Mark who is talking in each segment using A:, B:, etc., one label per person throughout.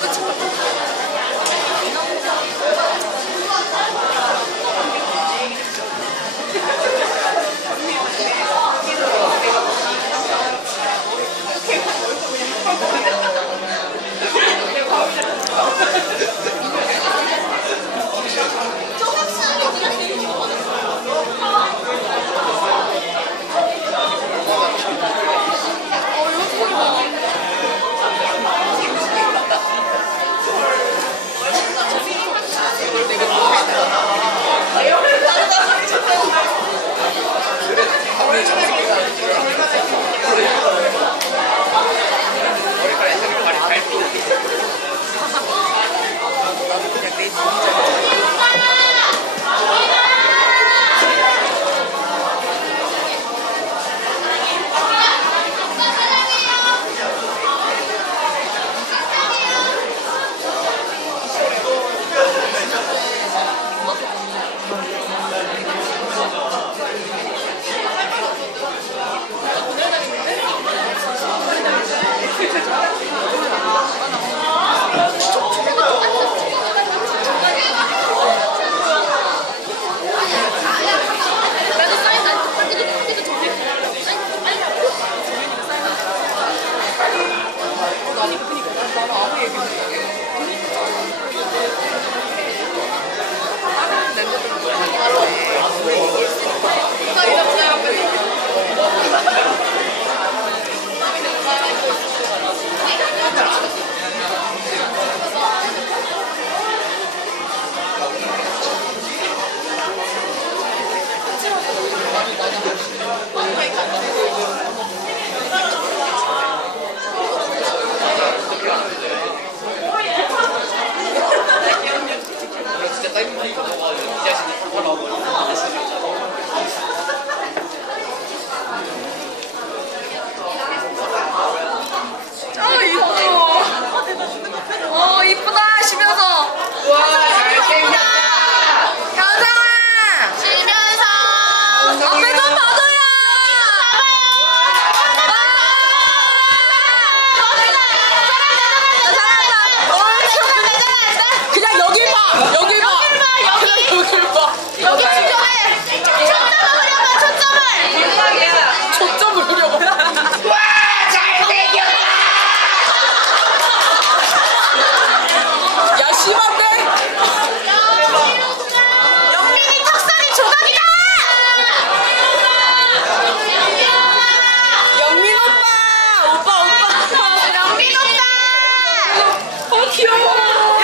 A: Let's go. 귀여워.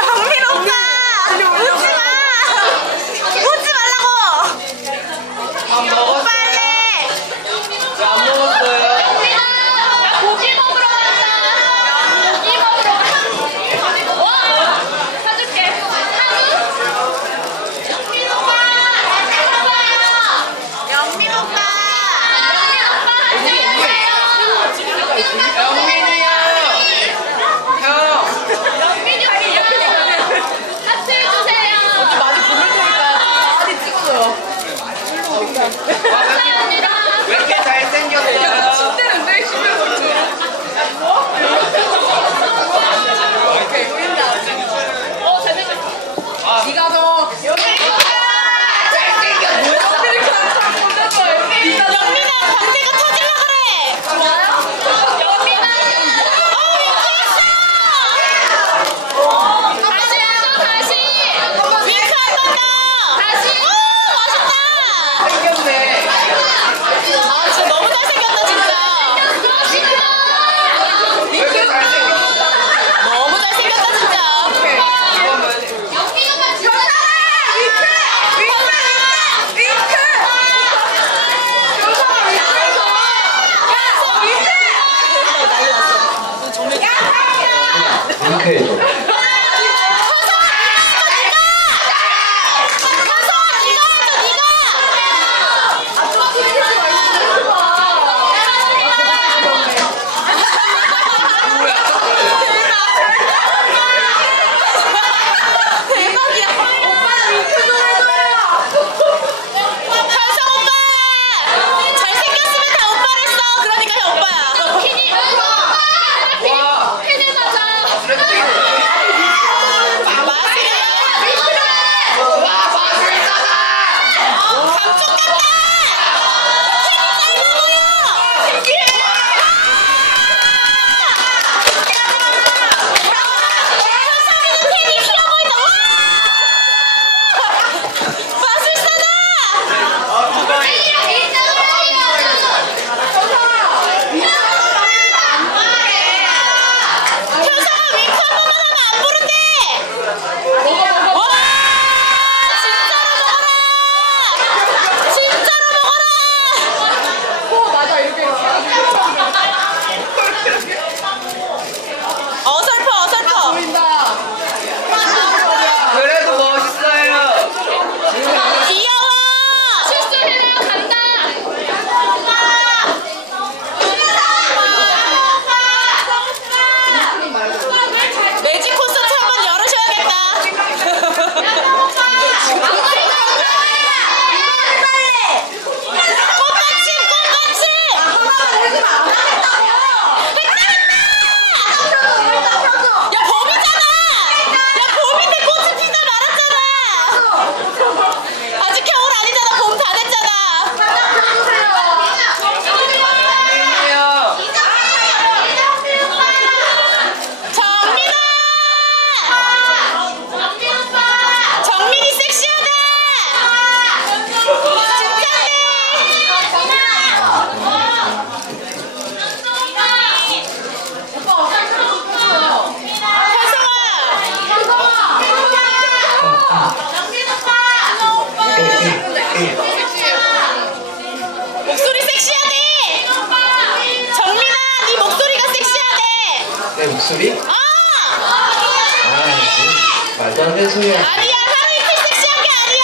B: 소리야.
A: 아니야, 하이트 섹시한 게 아니야!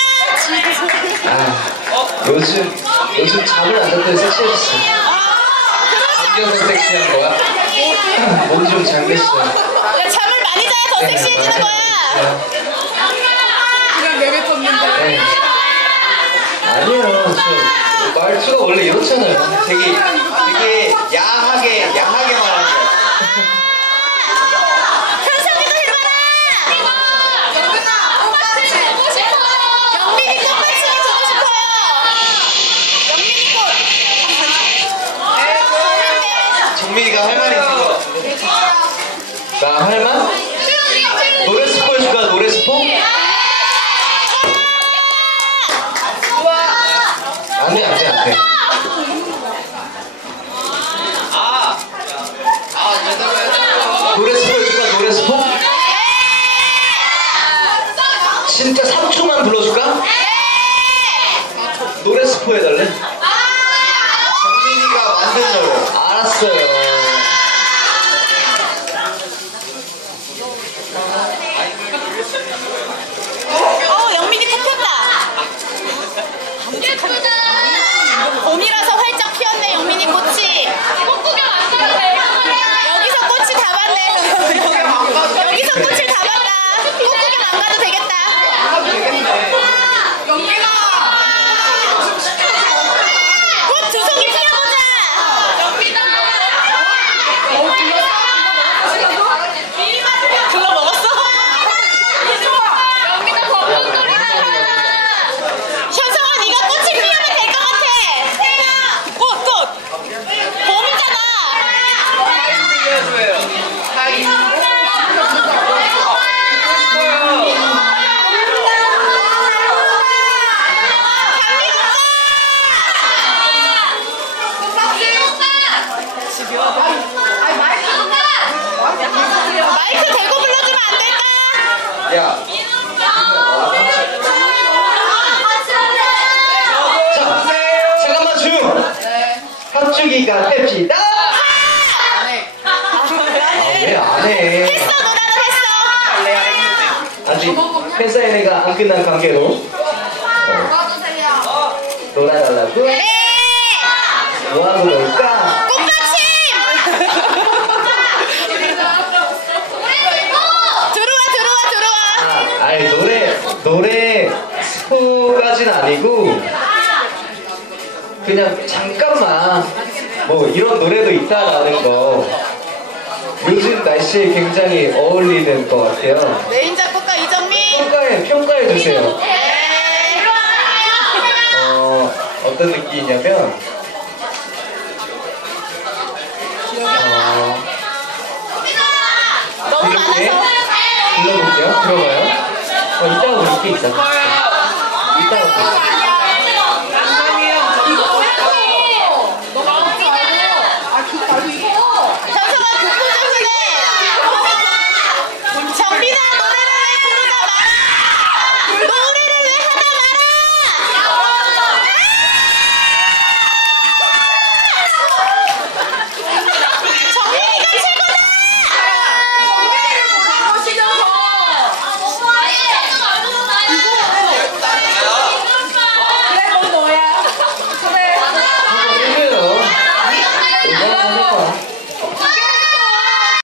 B: 아, 요즘, 요즘 잠을 안 잤더니 섹시해졌어.
A: 아,
B: 안겨서 섹시한 거야? 몸좀 잠겼어.
A: 잠을 많이 자야 더 섹시해지는 거야!
C: 그냥 내뱉었는데.
B: 네. 아니에요. 저 말투가 원래 이렇잖아요. 되게, 되게 야하게, 야하게 말하는 거.
A: 현성이도 해봐라! 영민이 꽃받침이 보고 싶어요! 영민이 꽃!
B: 정민이가 할 말이 있는 것 같은데. 나 할 말? 노래 스포 해줄까? 노래 스포? 안 돼, 안 돼, 안 돼. 노래 스포 해줄까? 노래 스포? 진짜 3초만 불러줄까? 노래 스포 해달래? 정민이가 만든 노래. 알았어요.
A: 어, 영민이 꽃 폈다! 봄이라서 활짝 피었네, 영민이 꽃이! 꽃 구경 안 가도 돼! 여기서 꽃이 다 봤네! 여기서 꽃을 다 봤다! 꽃 구경 안 가도 되겠다! 꽃 두 송이 피워보자! 불러 먹었어? 현성아 네가 꽃을 피우면 될 것 같아 꽃 꽃! 봄이잖아 마이크 대고 불러주면 안 될까?
B: 야, 잠깐만. 합주기가 뺍시다. 아, 왜안 해?
A: 했어 누나는 했어
B: 아직 팬사인회가 안 끝난 관계로 어, 놀아달라고?
A: 네
B: 뭐 하고 놀까? 는 아니고 그냥 잠깐만 뭐 이런 노래도 있다라는 거 요즘 날씨에 굉장히 어울리는 것 같아요.
A: 메인 작곡가 이정민
B: 평가해 평가해 주세요. 네어 어떤 느낌이냐면 어,
A: 너무 많아서
B: 불러볼게요. 들어봐요. 어 이따가 볼게. 이 따